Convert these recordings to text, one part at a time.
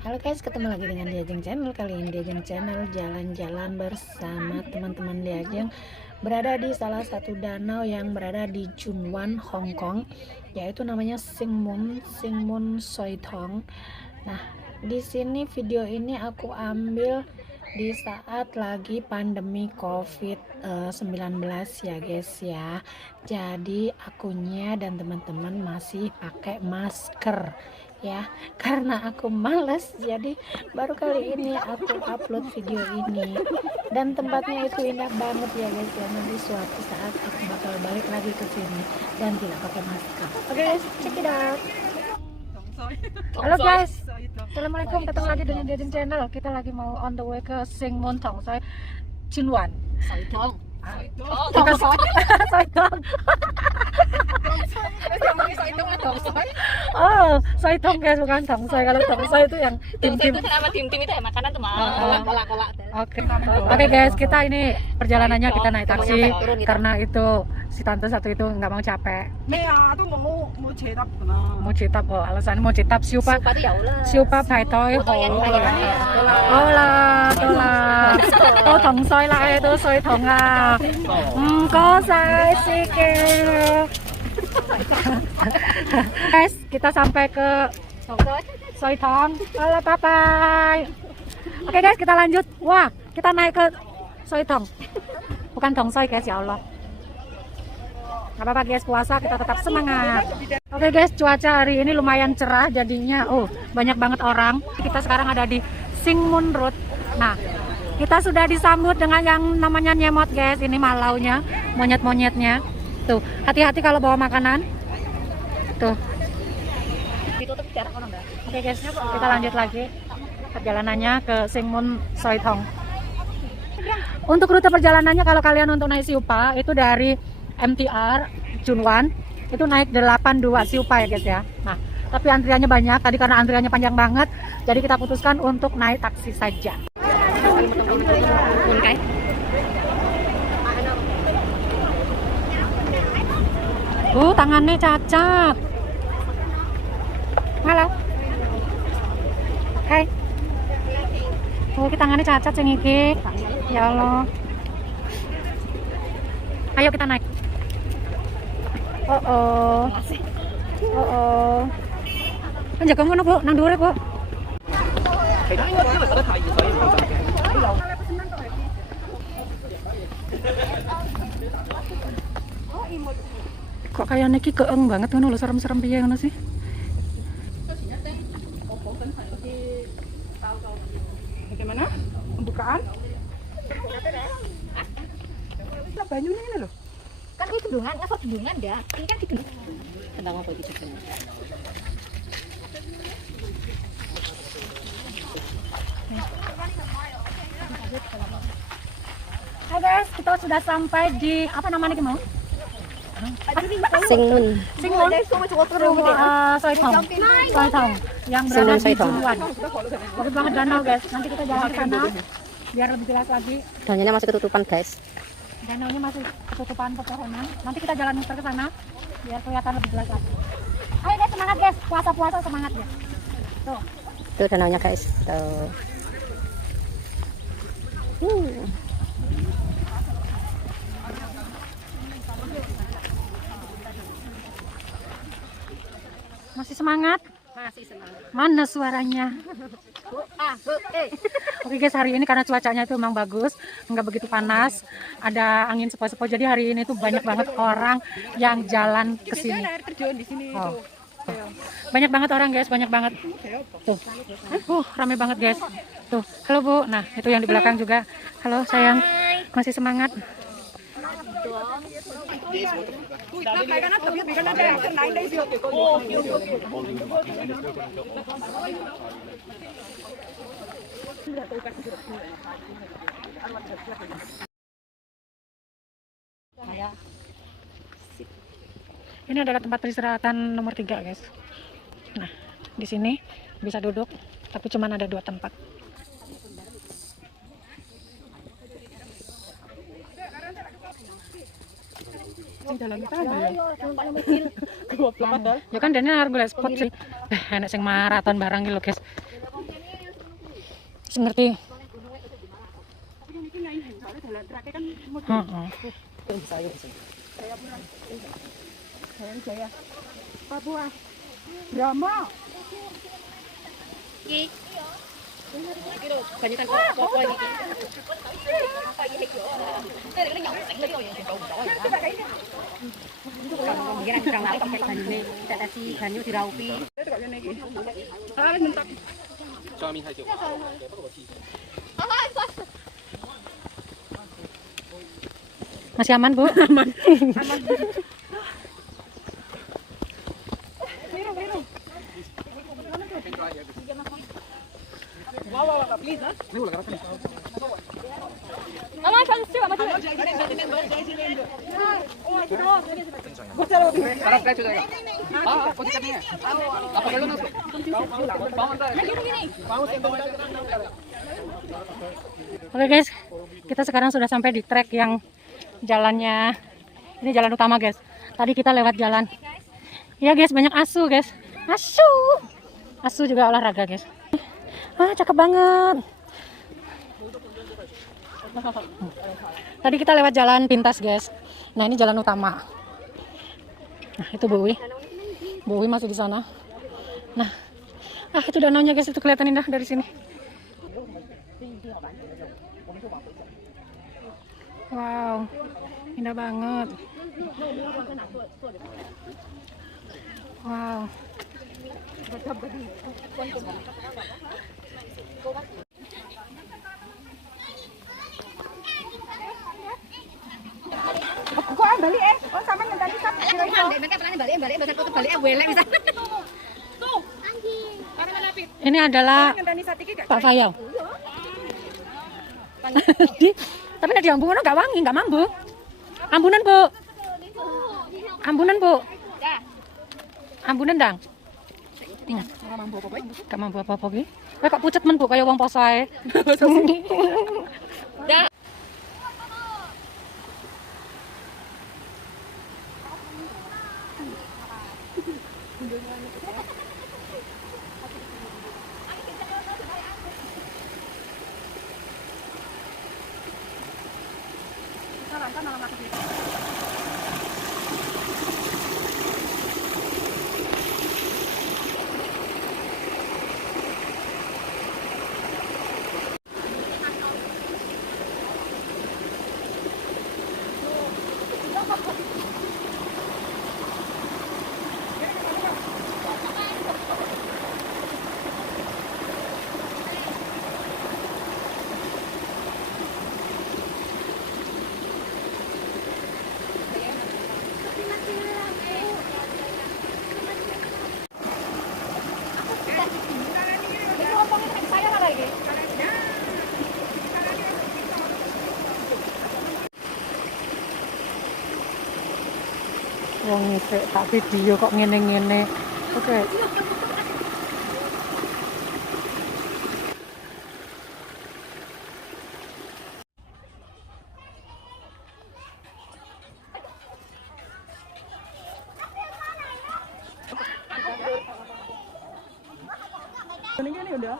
Halo guys, ketemu lagi dengan Diajeng Channel. Kali ini Diajeng Channel jalan-jalan bersama teman-teman Diajeng berada di salah satu danau yang berada di Junwan, Hong Kong, yaitu namanya Singmun Soi Thong. Nah, di sini video ini aku ambil di saat lagi pandemi COVID-19 ya guys ya. Jadi akunya dan teman-teman masih pakai masker ya, karena aku males. Jadi baru kali ini aku upload video ini, dan tempatnya itu indah banget ya guys ya. Nanti suatu saat aku bakal balik lagi ke sini dan tidak pakai masker. Oke guys, check it out. Halo guys, assalamualaikum, datang lagi dengan Diajeng Channel. Kita lagi mau on the way ke Singmun Tong Soi Jinwan. Soi Tong. Soi Tong. Oh, Soi Tong guys, bukan Tong Soi. Kalau Tong Soi itu yang tim-tim. Itu nama tim-tim itu ya, makanan tuh mah kolak-kolak. Oke guys, kita ini perjalanannya kita naik taksi karena itu si tante satu itu nggak mau capek. Mau citap, oh alasannya mau citap siupa pai toi ho. Hola, hola. To Tong Soi lah itu Soi Tong ah. Có sai sike. Guys, kita sampai ke Soi Thong. Halo, bye-bye. Oke guys, kita lanjut. Wah, kita naik ke Soi Thong. Bukan Tong Soi guys, ya Allah. Gak apa-apa guys, puasa kita tetap semangat. Oke guys, cuaca hari ini lumayan cerah jadinya. Oh, banyak banget orang. Kita sekarang ada di Singmun Road. Nah, kita sudah disambut dengan yang namanya nyemot guys. Ini malaunya, monyet-monyetnya. Tuh, hati-hati kalau bawa makanan. Tuh. Oke guys, kita lanjut lagi perjalanannya ke Singmun Soi Thong. Untuk rute perjalanannya kalau kalian untuk naik Siupa itu dari MTR Junwan itu naik 82 Siupa ya guys ya. Nah, tapi antriannya banyak tadi karena antriannya panjang banget. Jadi kita putuskan untuk naik taksi saja. Tangannya cacat. Halo. Hai. Tangannya cacat sing iki. Ya Allah. Ayo kita naik. Penjaga ngono Bu, nang dhuwure Bu. Kok kayaknya ki keeng banget ngono lho, serem-serem piye ngono sih. Bagaimana? Pembukaan? Banyunya ini loh. Kan itu bendungan, apa bendungan dah? Ini kan gitu. Tentang apa gitu? Hai guys, kita sudah sampai di apa namanya ki mau? Singmun. Singmun Soi Thong. Soi Thong yang berada di Junwan. Bagus banget danau guys. Nanti kita jalan ke sana biar lebih jelas lagi. Danaunya masih ketutupan guys. Danaunya masih ketutupan pepohonan. Nanti kita jalan muter ke sana biar kelihatan lebih jelas lagi. Ayo guys, semangat guys. Puasa-puasa semangat ya. Tuh. Itu danaunya guys. Tuh. Masih semangat? Masih semangat. Mana suaranya? Oke guys, hari ini karena cuacanya itu memang bagus, nggak begitu panas, ada angin sepoi-sepoi, jadi hari ini tuh banyak banget orang yang jalan ke sini. Oh. Banyak banget orang guys, banyak banget. Tuh, ramai banget guys. Tuh, halo Bu. Nah, itu yang di belakang juga. Halo sayang, masih semangat. Ini adalah tempat peristirahatan nomor 3 guys. Nah, di sini bisa duduk, tapi cuma ada 2 tempat. Jalan kita aja ya. Ya kan dene arep golek spot sih. Enak sing maraton barang iki lho guys. Sing ngerti. Tapi yang ini nyain, soalnya jalan terakhir kan mau Heeh. Jaya. Papua. Brahma. Itu kok ngene iki. Ah, wis mentok. Masih aman, Bu? Oke guys, kita sekarang sudah sampai di trek yang jalannya, ini jalan utama guys. Tadi kita lewat jalan, ya guys, banyak asu guys, asu juga olahraga guys. Ah, cakep banget. Tadi kita lewat jalan pintas guys. Nah, ini jalan utama. Nah, itu Bowi masih di sana. Nah, itu danaunya guys, itu kelihatan indah dari sini. Wow, indah banget. Wow. Kok balik oh sama ngenteni sak kira iso. Balik bahasa kota balik welek bisa. Ini adalah Ngenteni sak iki gak? Pak Fayau. Tapi nek diambung ngono gak wangi, gak mambu. Ambunan, Bu. Ambunan, Bu. Ambunan, Dang. Ora mampu apa iki? Gak mampu apa-apa ki. Kowe kok pucet men, Bu, kaya wong poso ae. Wong ngisik tak video kok ngene-ngene. Oke. Ngene udah.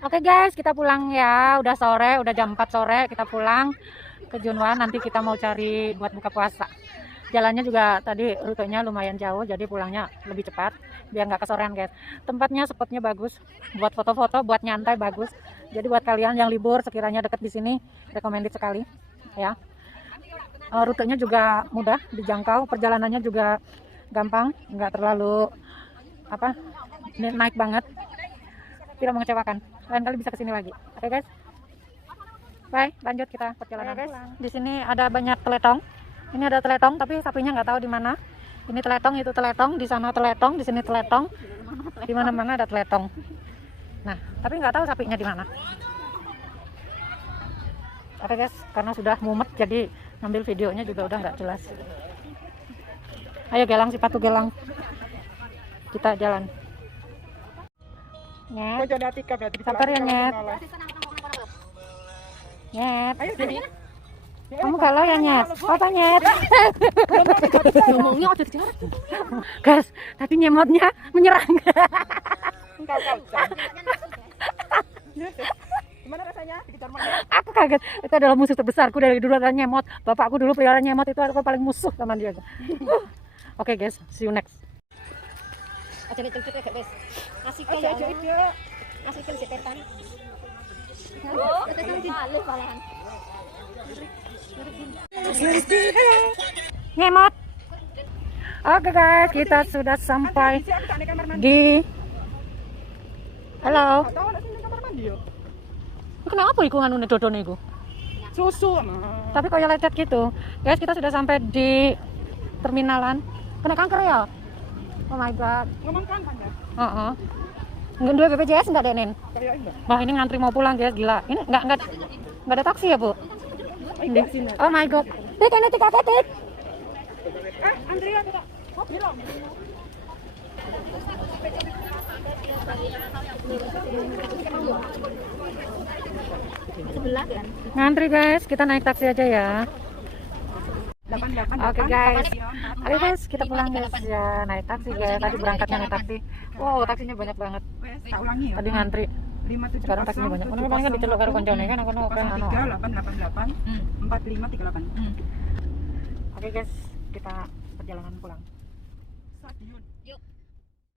Oke guys, kita pulang ya. Udah sore, udah jam 4 sore kita pulang. ke Junwan. Nanti kita mau cari buat buka puasa. Jalannya juga tadi rutenya lumayan jauh, jadi pulangnya lebih cepat biar nggak kesorean guys. Tempatnya, spotnya bagus, buat foto-foto, buat nyantai bagus. Jadi buat kalian yang libur sekiranya dekat di sini, recommended sekali ya. Rutenya juga mudah dijangkau, perjalanannya juga gampang, nggak terlalu naik banget, tidak mengecewakan. Lain kali bisa kesini lagi. Oke guys, bye, lanjut kita perjalanan guys. Di sini ada banyak teletong. Ini ada teletong tapi sapinya nggak tahu di mana. Ini teletong, itu teletong, di sana teletong, di sini teletong, di mana-mana ada teletong. Nah tapi nggak tahu sapinya di mana. Oke guys, karena sudah mumet jadi ngambil videonya juga udah nggak jelas. Ayo gelang, sepatu gelang, kita jalan. Nyet, sabar ya Nyet. Nyet, kamu galau ya Nyet? Apa Nyet? Ngomongnya udah dijarah. Guys, tadi nyemotnya menyerang. Gimana rasanya dikejar monyet? Aku kaget, itu adalah musuh terbesarku dari dulu, adalah nyemot. Bapakku dulu pelihara nyemot, itu aku paling musuh sama dia. Oke guys, see you next. Aja nih cerit guys. Asik ya. Asik kan setan. Oh, kita malu malahan. Nyemot. Oke guys, kita sudah sampai di. Halo. Kenapa iku nganu dodone iku? Susu Tapi kayak lecet gitu. Guys, kita sudah sampai di terminalan. Kena kanker ya? Oh my god. ngomong kan ya? Heeh. Nggak dua BPJS enggak deh, Nen? Kayak enggak. Wah, ini ngantri mau pulang, guys, gila. Ini enggak ada taksi ya, Bu? Oh my god. Tik, ini tik apa, Tik? Andrea kita. Oh, bilang. Sebelah kan. Ngantri, guys. Kita naik taksi aja ya. 88. Oke guys, ayo guys kita pulang guys ya, naik taksi guys. Tadi berangkatnya naik taksi. Wow, taksinya banyak banget. Tak ulangi ya. Tadi ngantri. 570. Sekarang taksinya banyak. Mana paling diceluk karo koncone kan aku kan anu. 3888 4538. Oke guys, kita perjalanan pulang. Stadion.